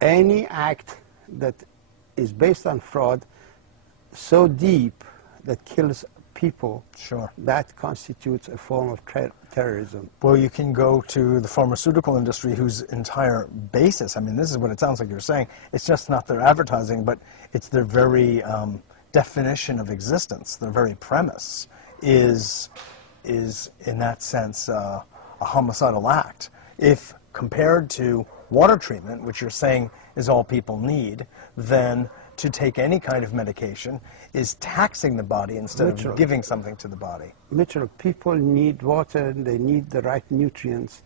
any act that is based on fraud so deep that kills people, sure, that constitutes a form of terrorism. Well, you can go to the pharmaceutical industry, whose entire basis, I mean, this is what it sounds like you're saying, it's just not their advertising, but it's their very definition of existence, their very premise is in that sense a homicidal act. If compared to water treatment, which you're saying is all people need, then to take any kind of medication is taxing the body instead of giving something to the body. Literally, people need water, they need the right nutrients,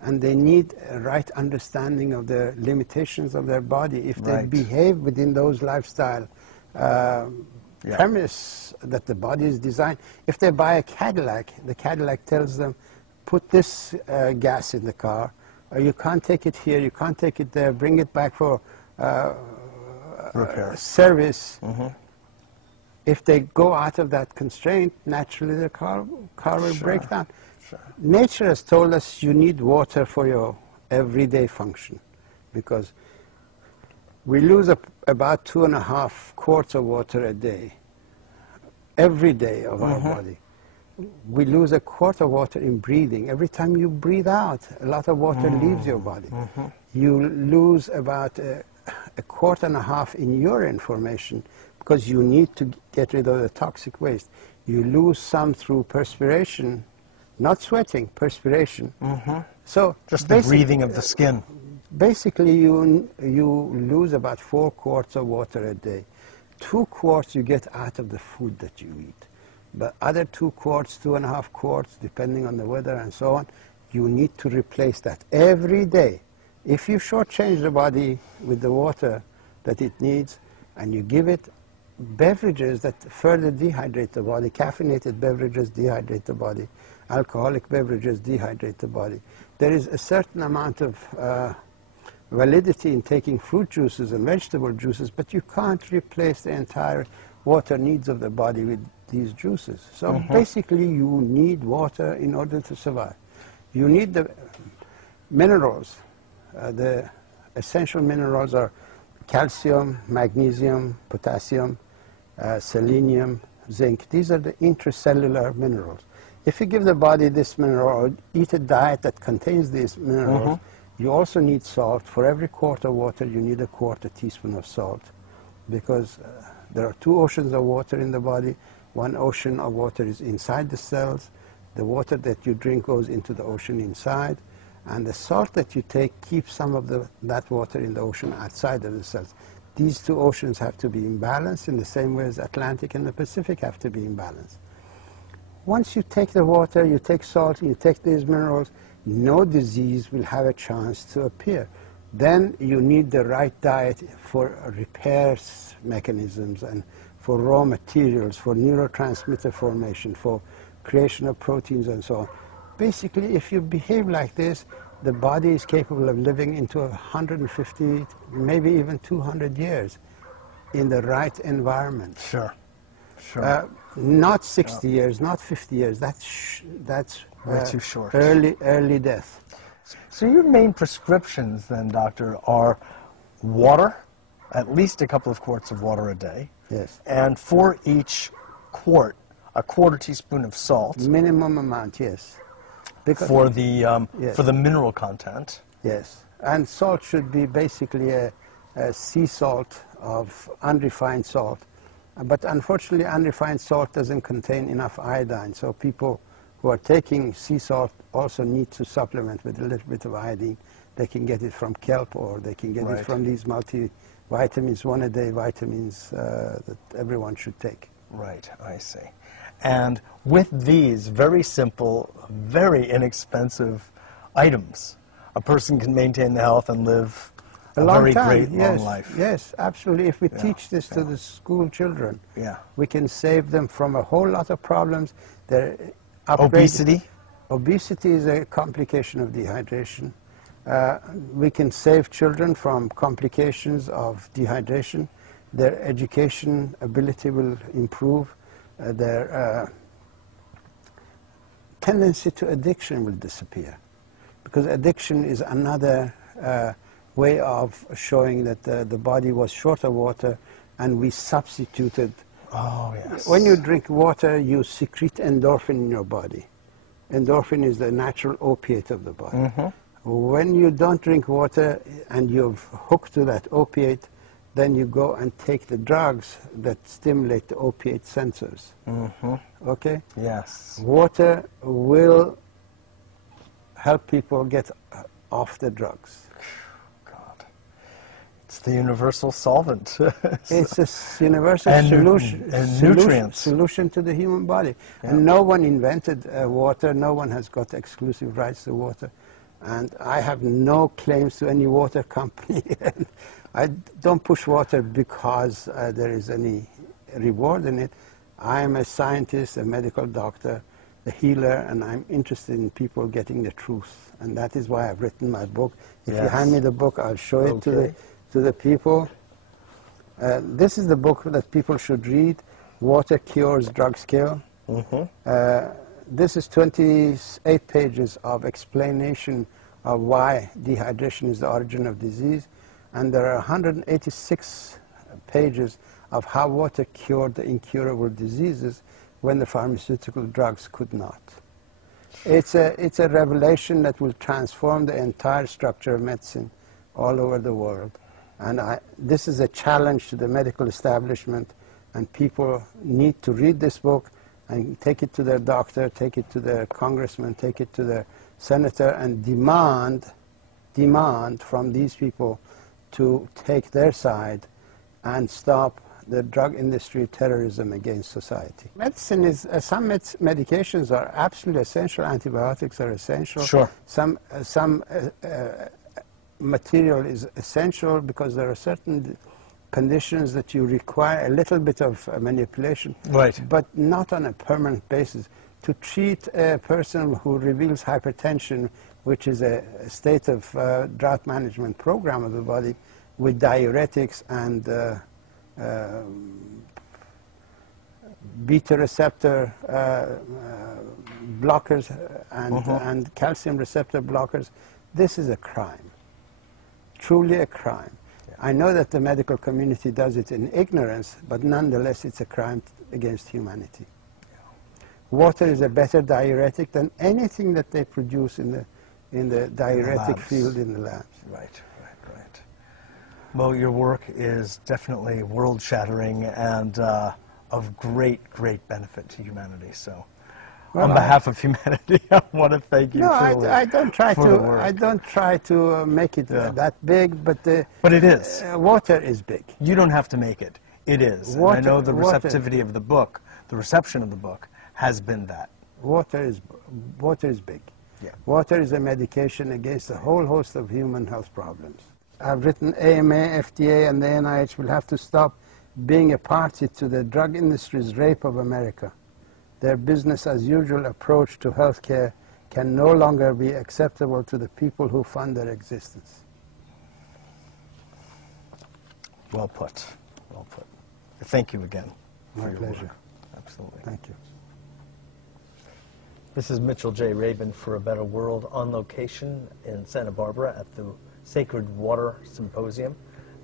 and they need a right understanding of the limitations of their body. If they behave within those lifestyle premise that the body is designed. If they buy a Cadillac, the Cadillac tells them, put this gas in the car, or you can't take it here, you can't take it there, bring it back for repair service. If they go out of that constraint, naturally the car will break down. Nature has told us you need water for your everyday function, because we lose about 2.5 quarts of water a day, every day of our body. We lose 1 quart of water in breathing. Every time you breathe out, a lot of water leaves your body. You lose about 1.5 quarts in urine formation, because you need to get rid of the toxic waste. You lose some through perspiration, not sweating, perspiration. So just the breathing of the skin. Basically, you lose about 4 quarts of water a day. 2 quarts you get out of the food that you eat. But other 2 quarts, 2.5 quarts, depending on the weather and so on, you need to replace that every day. If you shortchange the body with the water that it needs, and you give it beverages that further dehydrate the body, caffeinated beverages dehydrate the body, alcoholic beverages dehydrate the body. There is a certain amount of validity in taking fruit juices and vegetable juices, but you can't replace the entire water needs of the body with these juices. So basically you need water in order to survive. You need the minerals. The essential minerals are calcium, magnesium, potassium, selenium, zinc. These are the intracellular minerals. If you give the body this mineral or eat a diet that contains these minerals, you also need salt. For every quart of water, you need 1/4 teaspoon of salt, because there are 2 oceans of water in the body. 1 ocean of water is inside the cells. The water that you drink goes into the ocean inside, and the salt that you take keeps some of that water in the ocean outside of the cells. These 2 oceans have to be in balance in the same way as Atlantic and the Pacific have to be in balance. Once you take the water, you take salt, you take these minerals, no disease will have a chance to appear. Then you need the right diet for repair mechanisms and for raw materials, for neurotransmitter formation, for creation of proteins and so on. Basically, if you behave like this, the body is capable of living into 150, maybe even 200 years in the right environment. Sure. Not 60 years, not 50 years. That's way too short. Early death. So your main prescriptions then, doctor, are water, at least a couple of quarts of water a day. Yes. And for each quart, 1/4 teaspoon of salt. Minimum amount, yes. Because for the mineral content. Yes. And salt should be basically a sea salt of unrefined salt. But unfortunately, unrefined salt doesn't contain enough iodine, so people who are taking sea salt also need to supplement with a little bit of iodine. They can get it from kelp, or they can get it from these multivitamins, 1-a-day vitamins that everyone should take. Right, I see. And with these very simple, very inexpensive items, a person can maintain the health and live a very great long life. Yes, absolutely. If we teach this to the school children, we can save them from a whole lot of problems. Obesity? Obesity is a complication of dehydration. We can save children from complications of dehydration. Their education ability will improve. Their tendency to addiction will disappear, because addiction is another way of showing that the body was short of water, and we substituted. Oh, yes. When you drink water, you secrete endorphin in your body. Endorphin is the natural opiate of the body. When you don't drink water and you're hooked to that opiate, then you go and take the drugs that stimulate the opiate sensors. Okay? Yes. Water will help people get off the drugs. God. It's the universal solvent. It's a universal solution to the human body. Yeah. And no one invented water. No one has got exclusive rights to water. And I have no claims to any water company. I don't push water because there is any reward in it. I am a scientist, a medical doctor, a healer, and I'm interested in people getting the truth. And that is why I've written my book. If you hand me the book, I'll show it to the people. This is the book that people should read, Water Cures, Drugs Kill. This is 28 pages of explanation of why dehydration is the origin of disease. And there are 186 pages of how water cured the incurable diseases when the pharmaceutical drugs could not. It's a revelation that will transform the entire structure of medicine all over the world. And this is a challenge to the medical establishment, and people need to read this book and take it to their doctor, take it to their congressman, take it to their senator, and demand from these people to take their side and stop the drug industry terrorism against society. Medicine is, some medications are absolutely essential, antibiotics are essential. Sure. Some material is essential because there are certain conditions that you require a little bit of manipulation, but not on a permanent basis. To treat a person who reveals hypertension, which is a state of drought management program of the body, with diuretics and beta receptor blockers and calcium receptor blockers, this is a crime, truly a crime. I know that the medical community does it in ignorance, but nonetheless it's a crime against humanity. Water is a better diuretic than anything that they produce in the diuretic field in the labs. Right. Well, your work is definitely world-shattering and of great benefit to humanity. So, well, on behalf of humanity, I want to thank you. No, I don't try to. I don't try to make it that big, but it is. Water is big. You don't have to make it. It is. And I know the receptivity of the book, the reception of the book, has been that. Water is big. Yeah. Water is a medication against a whole host of human health problems. I've written AMA, FDA, and the NIH will have to stop being a party to the drug industry's rape of America. Their business-as-usual approach to healthcare can no longer be acceptable to the people who fund their existence. Well put. Well put. Thank you again. My pleasure. Absolutely. Thank you. This is Mitchell J. Rabin for A Better World, on location in Santa Barbara at the Sacred Water Symposium.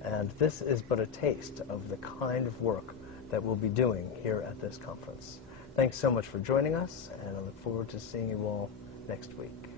And this is but a taste of the kind of work that we'll be doing here at this conference. Thanks so much for joining us, and I look forward to seeing you all next week.